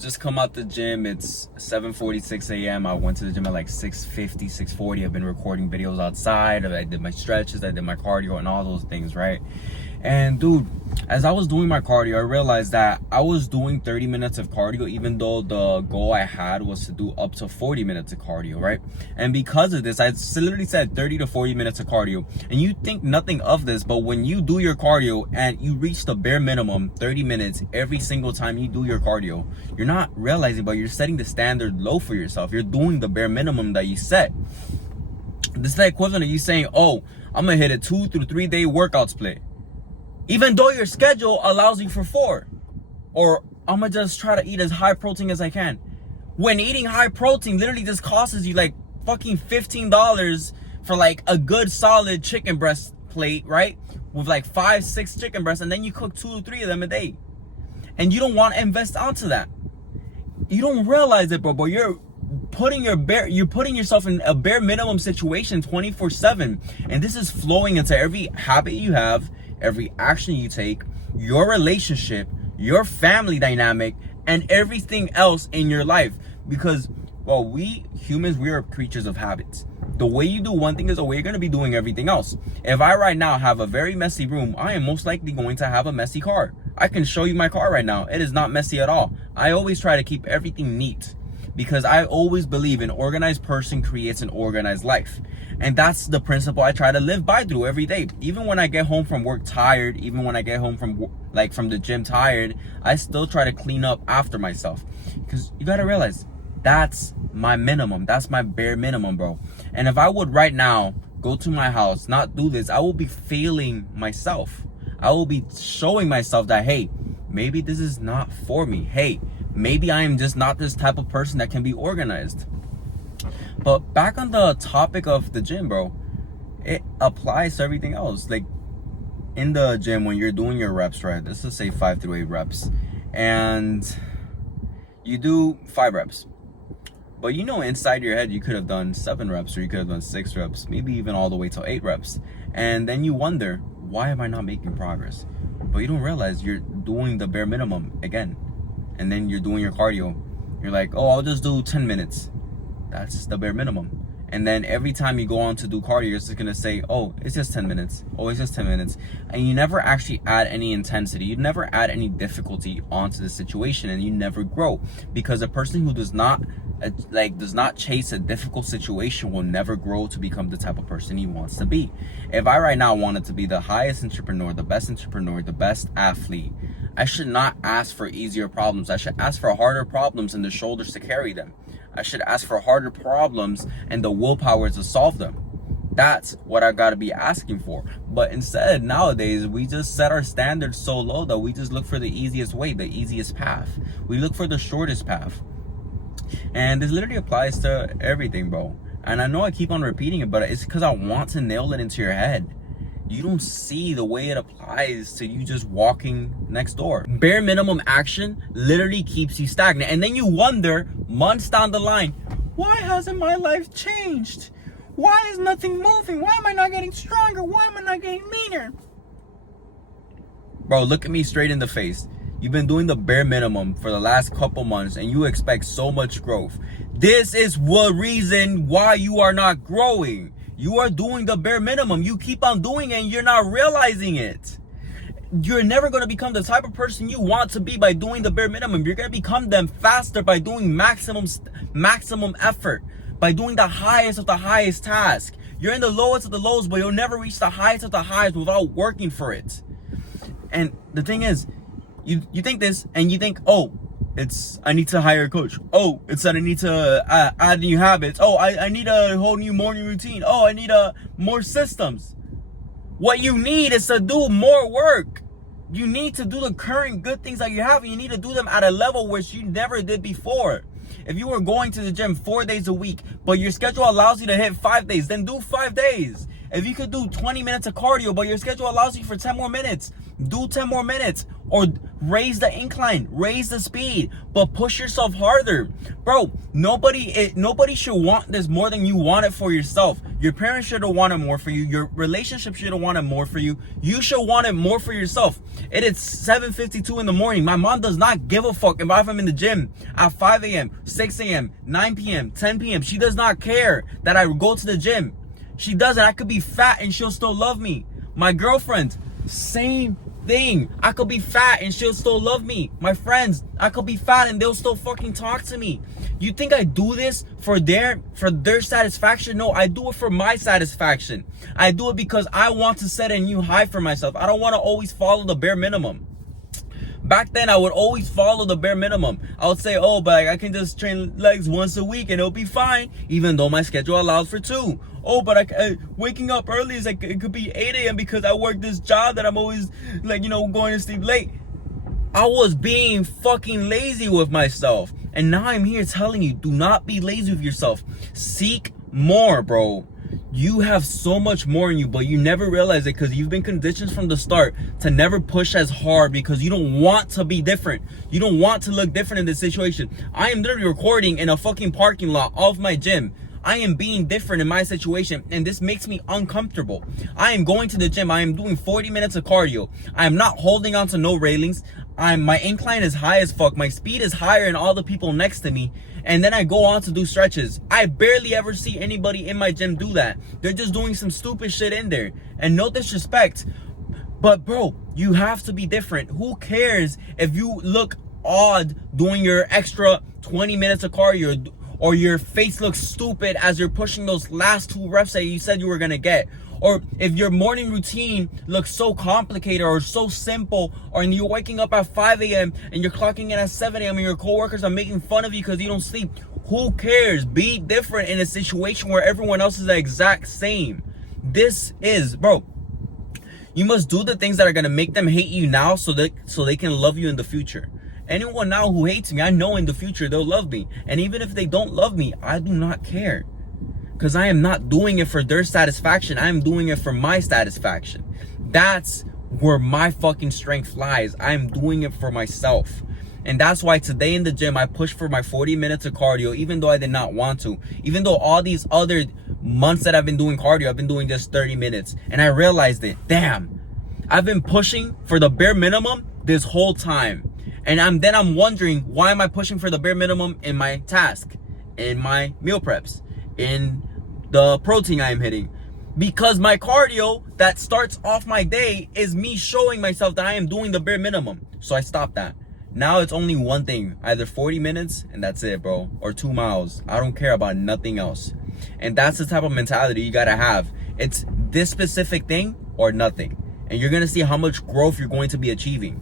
just come out the gym. It's 7:46 a.m. I went to the gym at like 6:50, 6:40. I've been recording videos outside. I did my stretches, I did my cardio and all those things, right? And dude, as I was doing my cardio, I realized that I was doing 30 minutes of cardio, even though the goal I had was to do up to 40 minutes of cardio, right? And because of this, I literally said 30 to 40 minutes of cardio. And you think nothing of this, but when you do your cardio and you reach the bare minimum, 30 minutes every single time you do your cardio, you're not realizing, but you're setting the standard low for yourself. You're doing the bare minimum that you set. This is the equivalent of you saying, oh, I'm gonna hit a 2 to 3 day workout split, even though your schedule allows you for 4. Or I'm gonna just try to eat as high protein as I can, when eating high protein literally just costs you like fucking $15 for like a good solid chicken breast plate, right? With like 5-6 chicken breasts, and then you cook 2 to 3 of them a day, and you don't want to invest onto that. You don't realize it, bro. You're putting yourself in a bare minimum situation 24/7, and this is flowing into every habit you have, every action you take, your relationship, your family dynamic, and everything else in your life. Because, well, we humans, we are creatures of habits. The way you do one thing is the way you're going to be doing everything else. If I right now have a very messy room, I am most likely going to have a messy car. I can show you my car right now. It is not messy at all. I always try to keep everything neat, because I always believe an organized person creates an organized life. And that's the principle I try to live by through every day. Even when I get home from work tired, even when I get home from the gym tired, I still try to clean up after myself. Because you gotta realize, that's my minimum. That's my bare minimum, bro. And if I would right now go to my house, not do this, I will be failing myself. I will be showing myself that, hey, maybe this is not for me. Hey, maybe I am just not this type of person that can be organized. But back on the topic of the gym, bro, it applies to everything else. Like in the gym, when you're doing your reps, right? Let's just say 5 through 8 reps, and you do 5 reps. But you know, inside your head, you could have done 7 reps, or you could have done 6 reps, maybe even all the way to 8 reps. And then you wonder, why am I not making progress? But you don't realize you're doing the bare minimum again. And then you're doing your cardio. You're like, oh, I'll just do 10 minutes. That's the bare minimum. And then every time you go on to do cardio, you're just gonna say, oh, it's just 10 minutes. Oh, it's just 10 minutes. And you never actually add any intensity. You never add any difficulty onto the situation, and you never grow. Because a person who does not chase a difficult situation will never grow to become the type of person he wants to be. If I right now wanted to be the highest entrepreneur, the best athlete, I should not ask for easier problems. I should ask for harder problems and the shoulders to carry them. I should ask for harder problems and the willpower to solve them. That's what I gotta be asking for. But instead, nowadays, we just set our standards so low that we just look for the easiest way, the easiest path. We look for the shortest path. And this literally applies to everything, bro. And I know I keep on repeating it, but it's because I want to nail it into your head. You don't see the way it applies to you just walking next door. Bare minimum action literally keeps you stagnant. And then you wonder, months down the line, why hasn't my life changed? Why is nothing moving? Why am I not getting stronger? Why am I not getting leaner? Bro, look at me straight in the face. You've been doing the bare minimum for the last couple months, and you expect so much growth. This is the reason why you are not growing. You are doing the bare minimum. You keep on doing it and you're not realizing it. You're never going to become the type of person you want to be by doing the bare minimum. You're going to become them faster by doing maximum effort, by doing the highest of the highest task. You're in the lowest of the lows, but you'll never reach the highest of the highs without working for it. And the thing is, you think this and you think, oh, I need to hire a coach. Oh, it's that I need to add new habits. Oh, I need a whole new morning routine. Oh, I need more systems. What you need is to do more work. You need to do the current good things that you have, and you need to do them at a level which you never did before. If you were going to the gym 4 days a week, but your schedule allows you to hit 5 days, then do 5 days. If you could do 20 minutes of cardio, but your schedule allows you for 10 more minutes, do 10 more minutes. Or raise the incline, raise the speed, but push yourself harder. Bro, nobody should want this more than you want it for yourself. Your parents should have wanted more for you. Your relationship should have wanted more for you. You should want it more for yourself. It is 7:52 in the morning. My mom does not give a fuck if I'm in the gym at 5 a.m., 6 a.m., 9 p.m., 10 p.m. She does not care that I go to the gym. She doesn't. I could be fat and she'll still love me. My girlfriend, same thing. I could be fat and she'll still love me. My friends, I could be fat and they'll still fucking talk to me. You think I do this for their satisfaction? No, I do it for my satisfaction. I do it because I want to set a new high for myself. I don't want to always follow the bare minimum. Back then, I would always follow the bare minimum. I would say, oh, but I can just train legs once a week and it'll be fine, even though my schedule allows for 2. Oh, but waking up early is like, it could be 8 a.m. because I work this job that I'm always like, going to sleep late. I was being fucking lazy with myself. And now I'm here telling you, do not be lazy with yourself. Seek more, bro. You have so much more in you, but you never realize it because you've been conditioned from the start to never push as hard because you don't want to be different. You don't want to look different in this situation. I am literally recording in a fucking parking lot of my gym. I am being different in my situation, and this makes me uncomfortable. I am going to the gym. I am doing 40 minutes of cardio. I am not holding on to no railings. My incline is high as fuck. My speed is higher than all the people next to me. And then I go on to do stretches. I barely ever see anybody in my gym do that. They're just doing some stupid shit in there. And no disrespect, but bro, you have to be different. Who cares if you look odd doing your extra 20 minutes of cardio, or your face looks stupid as you're pushing those last 2 reps that you said you were gonna get? Or if your morning routine looks so complicated or so simple, or you're waking up at 5 a.m. and you're clocking in at 7 a.m. and your coworkers are making fun of you because you don't sleep. Who cares? Be different in a situation where everyone else is the exact same. This is, bro, you must do the things that are going to make them hate you now so they can love you in the future. Anyone now who hates me, I know in the future they'll love me. And even if they don't love me, I do not care. Because I am not doing it for their satisfaction. I am doing it for my satisfaction. That's where my fucking strength lies. I am doing it for myself. And that's why today in the gym, I pushed for my 40 minutes of cardio, even though I did not want to. Even though all these other months that I've been doing cardio, I've been doing just 30 minutes. And I realized it. Damn. I've been pushing for the bare minimum this whole time. And I'm wondering, why am I pushing for the bare minimum in my task, in my meal preps, in the protein I am hitting? Because my cardio that starts off my day is me showing myself that I am doing the bare minimum. So I stopped that. Now it's only one thing, either 40 minutes and that's it, bro, or 2 miles. I don't care about nothing else. And that's the type of mentality you gotta have. It's this specific thing or nothing. And you're gonna see how much growth you're going to be achieving.